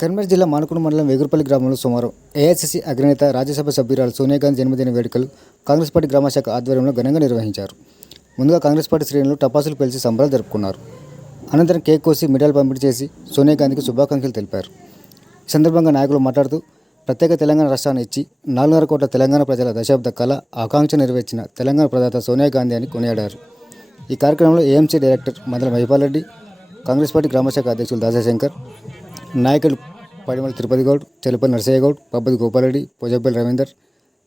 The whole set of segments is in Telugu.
కరీంనగర్ జిల్లా మానుకుడు మండలం వేగురుపల్లి గ్రామంలో సోమవారం ఏఐసిసి అగ్రనేత రాజ్యసభ సభ్యురాలు సోనియా గాంధీ జన్మదిన వేడుకలు కాంగ్రెస్ పార్టీ గ్రామశాఖ ఆధ్వర్యంలో ఘనంగా నిర్వహించారు. ముందుగా కాంగ్రెస్ పార్టీ శ్రేణులు టపాసులు పేల్చి సంబరాలు జరుపుకున్నారు. అనంతరం కేక్ కోసి మిఠాయిలు పంపిణీ చేసి సోనియా గాంధీకి శుభాకాంక్షలు తెలిపారు. ఈ సందర్భంగా నాయకులు మాట్లాడుతూ ప్రత్యేక తెలంగాణ రాష్ట్రాన్ని ఇచ్చి నాలుగున్నర కోట్ల తెలంగాణ ప్రజల దశాబ్ద కళ ఆకాంక్ష నెరవేర్చిన తెలంగాణ ప్రదాత సోనియా గాంధీ అని కొనియాడారు. ఈ కార్యక్రమంలో AMC director Mandala Mahipal Reddy Congress party గ్రామశాఖ అధ్యక్షులు దాసాశంకర్ నాయకులు పడిమల తిరుపతి గౌడ్ చెలపల్లి నరసయ్య గౌడ్ పబ్బతి గోపాలరెడ్డి పోజాపల్లి రవీందర్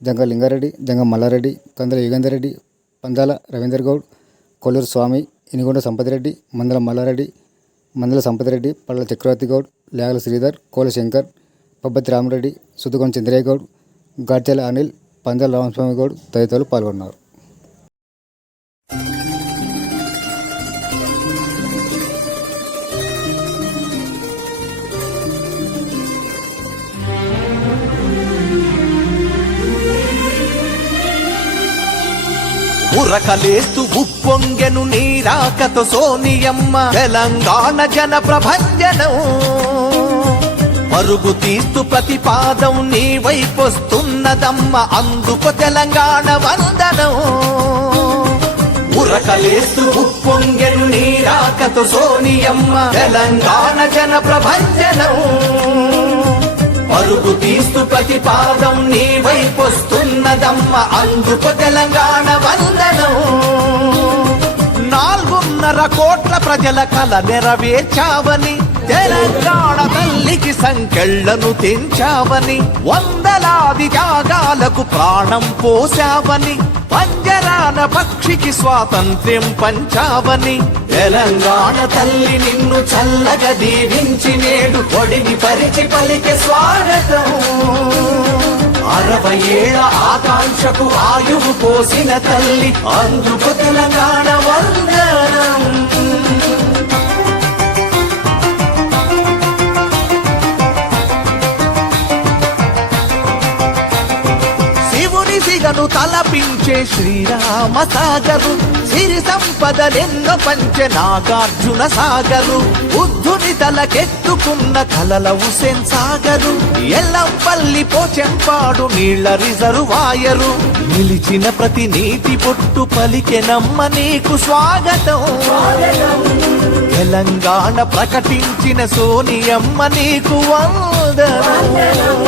జంగ లింగారెడ్డి జంగ మల్లారెడ్డి కందల యుగేందర్ రెడ్డి పందాల రవీందర్ గౌడ్ కొల్లూరు స్వామి ఇనిగొండ సంపతిరెడ్డి మందల మల్లారెడ్డి మందల సంపతిరెడ్డి పళ్ళ చక్రవర్తి గౌడ్ లేగల శ్రీధర్ కోల శంకర్ పబ్బతి రామరెడ్డి సుద్దుగొండ చంద్రయ్య గౌడ్ గాడ్చల అనిల్ పందాల రామస్వామి గౌడ్ తదితరులు పాల్గొన్నారు. ఉరకలేస్తూ ఉప్పొంగెను నీరాకతో సోనియమ్మ. తెలంగాణ జన ప్రభంజనం. పరుగు తీస్తూ ప్రతిపాదం నీ వైపొస్తున్నదమ్మ. అందుకు తెలంగాణ వందనం. ఉరకలేస్తూ ఉప్పొంగెను నీరాకతో సోనియమ్మ. తెలంగాణ జన ప్రభంజనం. పరుగు తీస్తూ ప్రతిపాదం నీ వైపొస్తున్నదమ్మ. అందుకు తెలంగాణ వందనం. నాలుగున్నర కోట్ల ప్రజల కల నెరవేర్చావని తెలంగాణ తల్లికి సంకెళ్ళను తెంచావని వందలాది త్యాగాలకు ప్రాణం పోసావని పంజరాన పక్షికి స్వాతంత్ర్యం పంచావని తెలంగాణ తల్లి నిన్ను చల్లగా దీవించి నేడు ఒడిని పరిచి పలికి స్వాగతం అరవై ఏళ్ళ ఆకాంక్షకు ఆయువు పోసిన తల్లి అందుకు తెలంగాణ వంద శివుని తలపించే శ్రీరామ సాగరు సిరి సంపదలెన్నో పంచె నాగార్జున సాగరు. బుద్ధుని తలకెత్తుకున్న కలల హుసేన్ సాగరు. ఎల్లంపల్లి పోచెంపాడు నీళ్ళ రిజర్వాయరు నిలిచిన ప్రతి నీటి పొట్టు పలికెనమ్మ నీకు స్వాగతం. తెలంగాణ ప్రకటించిన సోనియమ్మ నీకు వందనం.